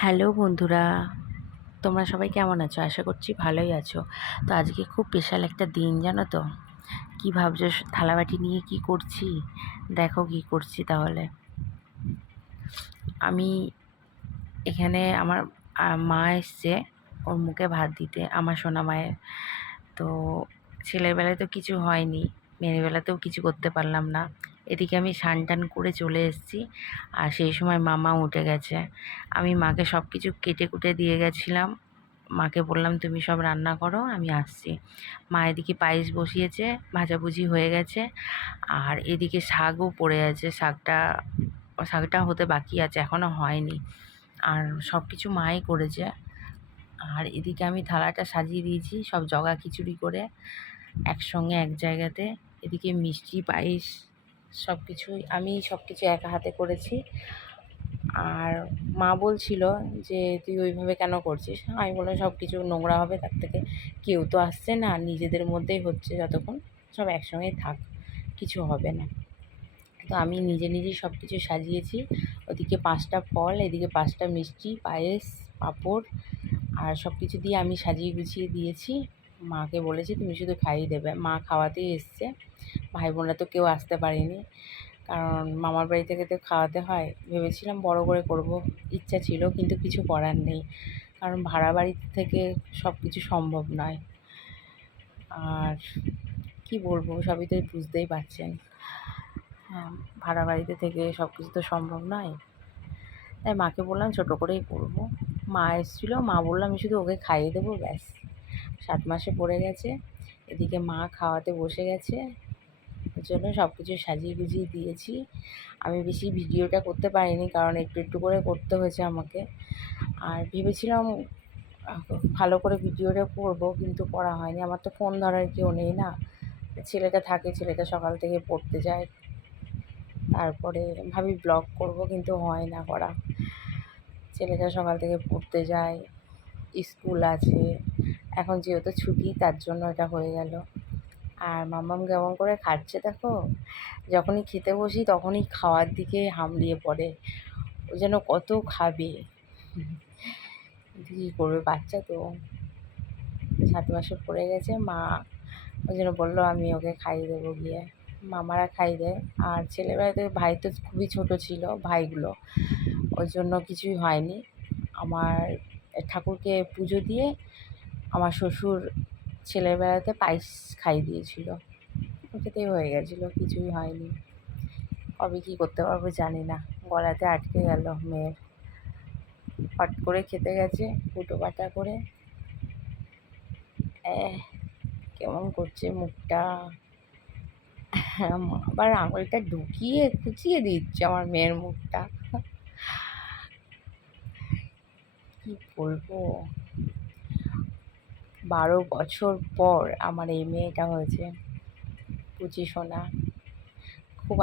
Hello বন্ধুরা, তোমরা সবাই কেমন আছো? আশা করছি ভালোই আছো। তো আজকে খুব স্পেশাল একটা দিন, জানো তো? কী ভাবছো থালাবাটি নিয়ে কি করছি? দেখো কি করছি তাহলে। আমি এখানে আমার মা এসছে ওর মুখে ভাত দিতে, আমার সোনা মায়ের। তো ছেলের বেলায় তো কিছু হয়নি, মেয়ের বেলাতেও কিছু করতে পারলাম না। এদিকে আমি স্নান টান করে চলে এসেছি, আর সেই সময় মামা উঠে গেছে। আমি মাকে সব কিছু কেটে কুটে দিয়ে গেছিলাম। মাকে বললাম তুমি সব রান্না করো, আমি আসছি। মা এদিকে পায়েস বসিয়েছে, ভাজাভুজি হয়ে গেছে, আর এদিকে শাকও পড়ে আছে। শাকটা হতে বাকি আছে, এখনও হয়নি। আর সব কিছু মাই করেছে। আর এদিকে আমি থালাটা সাজিয়ে দিয়েছি সব জগা খিচুড়ি করে একসঙ্গে এক জায়গাতে। এদিকে মিষ্টি পায়েস সব কিছু একা হাতে করেছি। আর মা বলছিল যে তুই ওইভাবে কেন করছিস? আমি বললাম সব কিছু নোংরা হবে, তার থেকে কেউ তো আসছে না, নিজেদের মধ্যেই হচ্ছে, যতক্ষণ সব একসঙ্গেই থাক, কিছু হবে না। তো আমি নিজে নিজেই সব কিছু সাজিয়েছি। ওদিকে 5টা ফল, এদিকে 5টা মিষ্টি, পায়েস, পাঁপড় আর সব কিছু দিয়ে আমি সাজিয়ে গুছিয়ে দিয়েছি। মাকে বলেছি তুমি শুধু খাইয়ে দেবে। মা খাওয়াতেই এসছে, ভাই বোনরা তো কেউ আসতে পারেনি, কারণ মামার বাড়ি থেকে তো খাওয়াতে হয়। ভেবেছিলাম বড় করে করব, ইচ্ছা ছিল, কিন্তু কিছু করার নেই, কারণ ভাড়া বাড়ি থেকে সব কিছু সম্ভব নয়। আর কি বলবো, সবই তো বুঝতেই পারছেন। হ্যাঁ, ভাড়া বাড়িতে থেকে সব কিছু তো সম্ভব নয়। তাই মাকে বললাম ছোটো করেই করবো। মা এসেছিলো, মা বললো আমি শুধু ওকে খাইয়ে দেবো, ব্যাস। 7 মাসে পড়ে গেছে। এদিকে মা খাওয়াতে বসে গেছে, ওর জন্য সব কিছু সাজিয়ে গুজিয়ে দিয়েছি। আমি বেশি ভিডিওটা করতে পারিনি, কারণ একটু একটু করে করতে হয়েছে আমাকে। আর ভেবেছিলাম ভালো করে ভিডিওটা করব, কিন্তু করা হয়নি। আমার তো ফোন ধরার কেউ নেই না, ছেলেটা থাকে, ছেলেটা সকাল থেকে পড়তে যায়, তারপরে ভাবি ব্লগ করব, কিন্তু হয় না করা। ছেলেটা সকাল থেকে পড়তে যায়, স্কুল আছে, এখন যেহেতু ছুটি তার জন্য এটা হয়ে গেল। আর মাম্মাম কেমন করে খাচ্ছে দেখো, যখনই খেতে বসি তখনই খাওয়ার দিকে হামড়িয়ে পড়ে, ও যেন কত খাবে। কী করবে, বাচ্চা তো। 7 মাসে পড়ে গেছে। মা ওই জন্য বললো আমি ওকে খাইয়ে দেবো গিয়ে। মামারা খাইয়ে দেয়। আর ছেলেবেলাতে ভাই তো খুবই ছোট ছিল, ভাইগুলো, ওই জন্য কিছুই হয়নি। আমার ঠাকুরকে পুজো দিয়ে আমার শ্বশুর ছেলের বেলাতে পায়েস খাইয়ে দিয়েছিল, ওটাতেই হয়ে গেছিলো, কিছুই হয়নি। কবে কী করতে পারবো জানি না, গলাতে আটকে গেল মেয়ের। ফট করে খেতে গেছে ফুটো পাটা করে, কেমন করছে মুখটা। আবার আঙুলটা ঢুকিয়ে খুঁচিয়ে দিচ্ছে আমার মেয়ের মুখটা। কি বলবো, 12 বছর পর আমার এই মেয়েটা হয়েছে, পুচি সোনা। খুব